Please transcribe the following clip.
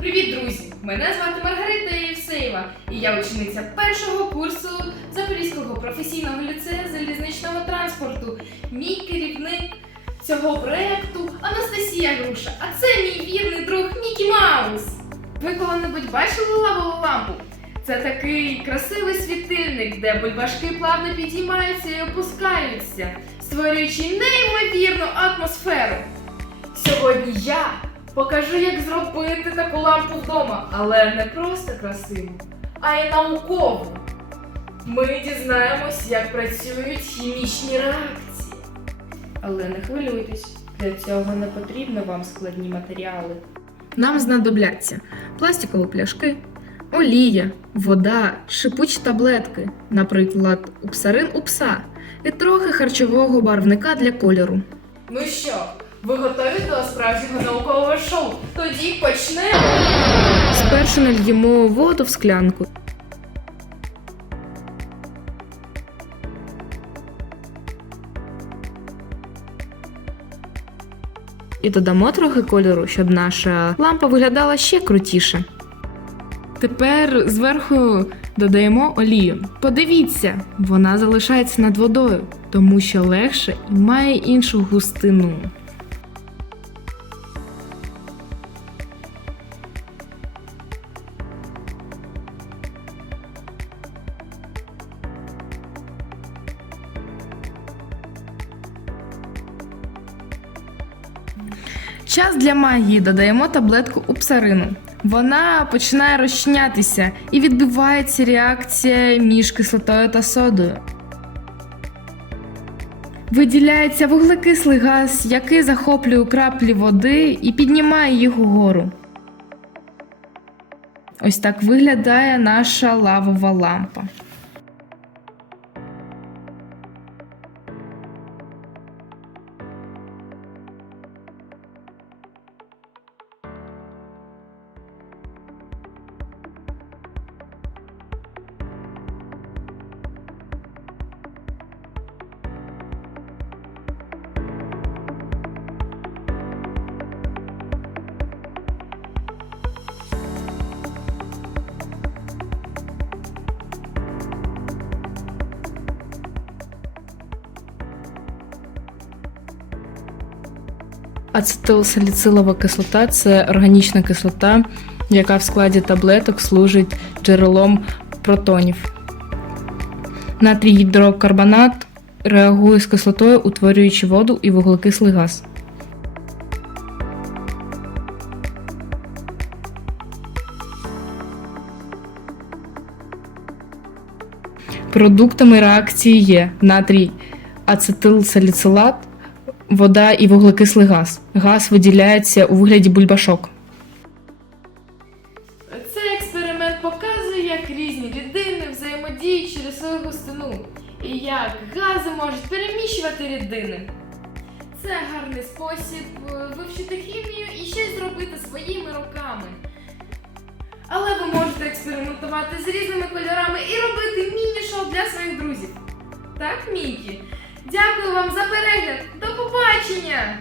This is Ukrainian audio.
Привіт, друзі! Мене звати Маргарита Євсеєва, і я учениця першого курсу Запорізького професійного ліцею залізничного транспорту. Мій керівник цього проєкту Анастасія Груша, а це мій вірний друг Мікі Маус. Ви коли-небудь бачили лавову лампу? Це такий красивий світильник, де бульбашки плавно підіймаються і опускаються, створюючи неймовірну атмосферу. Сьогодні я покажу, як зробити таку лампу вдома, але не просто красиву, а й наукову. Ми дізнаємось, як працюють хімічні реакції. Але не хвилюйтесь, для цього не потрібно вам складні матеріали. Нам знадобляться пластикові пляшки, олія, вода, шипучі таблетки, наприклад, упсарин у пса і трохи харчового барвника для кольору. Ну що, ви готові до справжнього наукового шоу? Тоді почнемо! Спершу нальємо воду в склянку. І додамо трохи кольору, щоб наша лампа виглядала ще крутіше. Тепер зверху додаємо олію. Подивіться, вона залишається над водою, тому що легше і має іншу густину. Час для магії додаємо таблетку упсарину. Вона починає розчинятися і відбувається реакція між кислотою та содою. Виділяється вуглекислий газ, який захоплює краплі води і піднімає їх угору. Ось так виглядає наша лавова лампа. Ацетилсаліцилова кислота це органічна кислота, яка в складі таблеток служить джерелом протонів. Натрій гідрокарбонат реагує з кислотою, утворюючи воду і вуглекислий газ. Продуктами реакції є натрій ацетилсаліцилат, вода і вуглекислий газ. Газ виділяється у вигляді бульбашок. Цей експеримент показує, як різні рідини взаємодіють через свою густину і як гази можуть переміщувати рідини. Це гарний спосіб е, вивчити хімію і щось зробити своїми руками. Але ви можете експериментувати з різними кольорами і робити міні-шоу для своїх друзів. Так, Мікі? Дякую вам за перегляд! До побачення!